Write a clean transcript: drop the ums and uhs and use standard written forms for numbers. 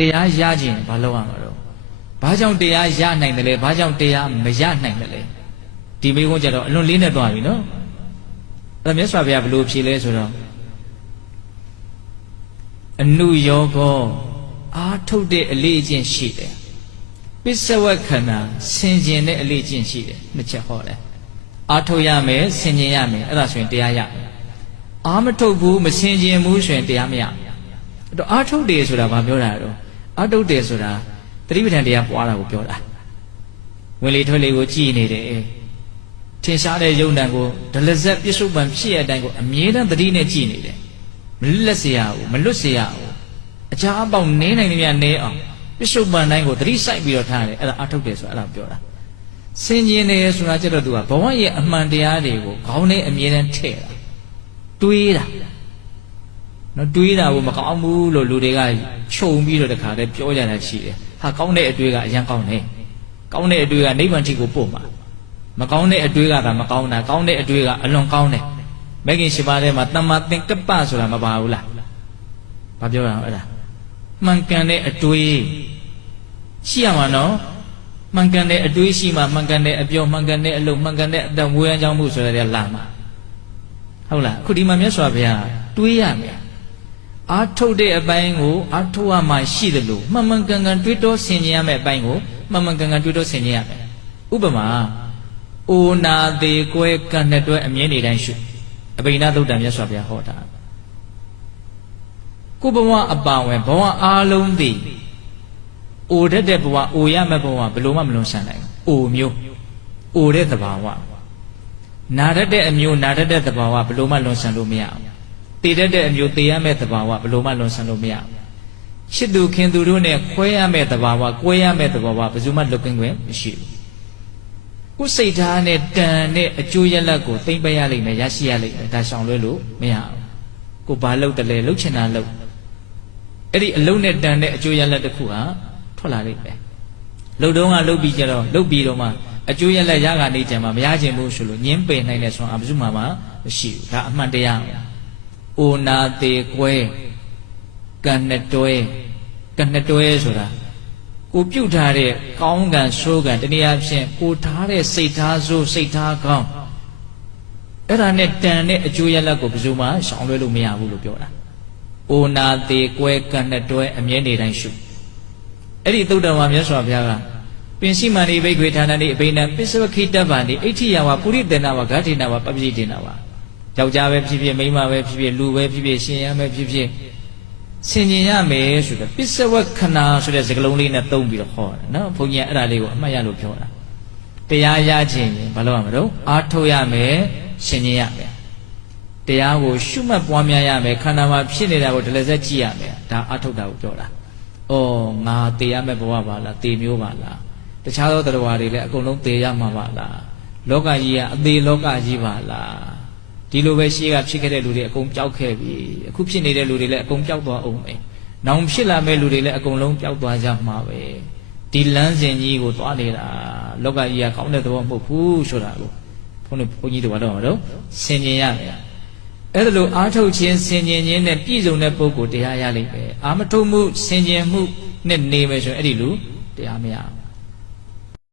တရားရခြင်းဘာလို့ရမှာတော့ဘာကြောင့်တရားရနိုင်တယ်လဲဘာကြောင့်တရားမရနိုင်တယ်လဲဒီမိကုန်းကြတော့အလွန်လေးနဲ့သွားပြီနော်အဲ့မြတ်စွာဘုရားဘယ်လိုဖြေလဲဆိုတော့အနုယောကောအာထုတ်တဲ့အလေးအကျင့်ရှိတယ်ပစ္စဝခန္ဓာဆင်ခြင်တဲ့အလေးအကျင့်ရှိတယ်နှစ်ချက်ဟောတယ်အာထုတ်ရမယ်ဆင်ခြင်ရမယ်အဲ့ဒါဆိုရင်တရားရမယ်အာမထုတ်ဘူးမဆင်ခြင်ဘူးဆိုရင်တရားမရဘူးအဲ့တော့အာထုတ်တယ်ဆိုတာဘာပြောတာတော့အာထုတ်တယ်ဆိုတာသတိပဋ္ဌာန်တရားပွားတာကိုပြောတာဝင်လေထွက်လေကိုကြည်နေတယ်ထင်ရှားတဲ့ယုံတံကိုဒလဇက်ပြစ္ဆုတ်ပံဖြစ်ရတဲ့အတိုင်းကိုအမြဲတမ်းသတိနဲ့ကြည်နေတယ်မလွတ်เสียဘူးမလွတ်เสียဘူးအချားအပေါက်နင်းနိုင်နေမြနဲအောင်ပြစ္ဆုတ်ပံတိုင်းကိုသတိစိုက်ပြီးတော့ထားတယ်အဲ့ဒါအာထုတ်တယ်ဆိုတာအဲ့ဒါပြောတာဆင်ခြင်တယ်ဆိုတာကျတော့သူကဘဝရဲ့အမှန်တရားတွေကိုခေါင်းထဲအမြဲတမ်းထည့်တာတွေးတာနော်တွေးတာကိုမကောင်းဘူးလို့လူတွေကခြုံပြီးတော့တခါတည်းပြောကြတာရှိတယ်ဟာကောင်းတဲ့အတွေးကအရင်ကောင်းတယ်ကောင်းတဲ့အတွေးကနိဗ္ဗာန်ထိကိုပို့မှာမကောင်းတဲ့အတွေးကသာမကောင်းတာကောင်းတဲ့အတွေးကအလွန်ကောင်းတယ်မဂ္ဂင်၈ပါးထဲမှာတမ္မာသင်္ကပ္ပဆိုတာမပါဘူးလားဘာပြောတာအဲ့ဒါမှန်ကန်တဲ့အတွေးရှိရမှာနော်မှန်ကန်တဲ့အတွေးရှိမှမှန်ကန်တဲ့အပြောမှန်ကန်တဲ့အလုပ်မှန်ကန်တဲ့အတ္တဝေယံကြောင့်မှုဆိုတဲ့လာမှာဟုတ်လားအခုဒီမှာမြတ်စွာဘုရားတွေးရမယ်အာထုတ်တဲ့အပိုင်းကိုအာထုတ်ရမှရှိတယ်လို့မှန်မှန်ကန်ကန်တွေးတောဆင်ခြင်ရမယ့်အပိုင်းကိုမှန်မှန်ကန်ကန်တွေးတောဆင်ခြင်ရမယ်ဥပမာအိုနာသေးကွဲကံနဲ့တွဲအမြဲနေတိုင်းရှုအဘိဓါသုတ်တံမြတ်စွာဘုရားဟောတာကိုဘဝအပါဝင်ဘဝအားလုံးသည်အိုတတ်တဲ့ဘဝအိုရမယ့်ဘဝဘယ်လိုမှမလွန်ဆန်နိုင်ဘူးအိုမျိုးအိုတဲ့သဘာဝနာတတ်တဲ့အမျိုးနာတတ်တဲ့သဘာဝဘယ်လိုမှလွန်ဆန်လို့မရဘူးတည်တတ်တဲ့အမျိုးတည်ရမယ့်သဘာဝဘယ်လိုမှလွန်ဆန်လို့မရဘူးချစ်သူခင်သူတို့နဲ့ခွဲရမယ့်သဘာဝကွဲရမယ့်သဘာဝဘယ်သူမှလွတ်ကင်းခွင့်မရှိဘူးကိုယ်စိတ်ထားနဲ့တန်တဲ့အကျိုးရလဒ်ကိုသိမ့်ပရလိမ့်မယ်ရရှိရလိမ့်မယ်ဒါရှောင်လွဲလို့မရဘူးကိုဘာလုပ်တယ်လဲလှုပ်ချင်တာလှုပ်အဲ့ဒီအလုံးနဲ့တန်တဲ့အကျိုးရလဒ်တစ်ခုဟာထွက်လာလိမ့်မယ်လှုပ်တော့ကလှုပ်ပြီးကြတော့လှုပ်ပြီးတော့မှအကျိုးရလဒ်ရကနေကြမှာမရခြင်းဘူးဆိုလို့ညင်းပယ်နိုင်တဲ့ဆွမ်းအဘယ်သူမှမရှိဘူးဒါအမှန်တရားအိုနာသေးကွဲကံနဲ့တွဲဆိုတာကိုပြုတ်ထားတဲ့ကောင်းကံဆိုးကံတနည်းအားဖြင့်ကိုထားတဲ့စိတ်ထားဆိုးစိတ်ထားကောင်းအဲ့ဒါနဲ့တန်တဲ့အကျိုးရလဒ်ကိုဘယ်သူမှရှောင်လွှဲလို့မရဘူးလို့ပြောတာ။အိုနာသေးကွဲကံနဲ့တွဲအမြဲနေတိုင်းရှုအဲ့ဒီသုတ္တဝါမြတ်စွာဘုရားကပင်စီမဏိဘိက္ခွေဌာနတိအဘိနံပစ္စဝခိတ္တဗာနိအဋ္ဌိယဝပုရိသေနဝဂဋ္ဌိနဝပပ္ပိတိနဝယောက်ျားပဲဖြစ်ဖြစ်မိန်းမပဲဖြစ်ဖြစ်လူပဲဖြစ်ဖြစ်ရှင်ရမ်းပဲဖြစ်ဖြစ်ဆင်ញင်ရမယ်ဆိုတော့ပစ္စဝခဏဆိုတဲ့စကားလုံးလေးနဲ့သုံးပြီးတော့ဟောတယ်နော်ဘုန်းကြီးကအဲ့ဒါလေးကိုအမှတ်ရလို့ပြောတာတရားရခြင်းဘာလို့ရမလို့အားထုတ်ရမယ်ဆင်ញင်ရမယ်တရားကိုရှုမှတ်ပွားများရမယ်ခန္ဓာမှာဖြစ်နေတာကိုဒလဇက်ကြည့်ရမယ်ဒါအားထုတ်တာကိုပြောတာဩငါသေရမယ်ဘဝပါလားသေမျိုးပါလားတခြားသောတရားတွေလည်းအကုန်လုံးသေရမှာပါလားလောကကြီးကအသေးလောကကြီးပါလားဒီလိုပဲရှေးကဖြစ်ခဲ့တဲ့လူတွေအကုန်ပျောက်ခဲ့ပြီအခုဖြစ်နေတဲ့လူတွေလည်းအကုန်ပျောက်သွားအောင်ပဲနောင်ဖြစ်လာမဲ့လူတွေလည်းအကုန်လုံးပျောက်သွားကြမှာပဲဒီလမ်းစဉ်ကြီးကိုသွားနေတာလောကကြီးကကောင်းတဲ့သဘောမဟုတ်ဘူးဆိုတာကိုဘုန်းကြီးတို့ကတော့ဆင်ញင်ရမယ်အဲ့ဒါလိုအားထုတ်ခြင်းဆင်ញင်ခြင်းနဲ့ပြည့်စုံတဲ့ပုဂ္ဂိုလ်တရားရလိမ့်မယ်အာမထုတ်မှုဆင်ញင်မှုနဲ့နေမယ်ဆိုရင်အဲ့ဒီလူတရားမရဘူး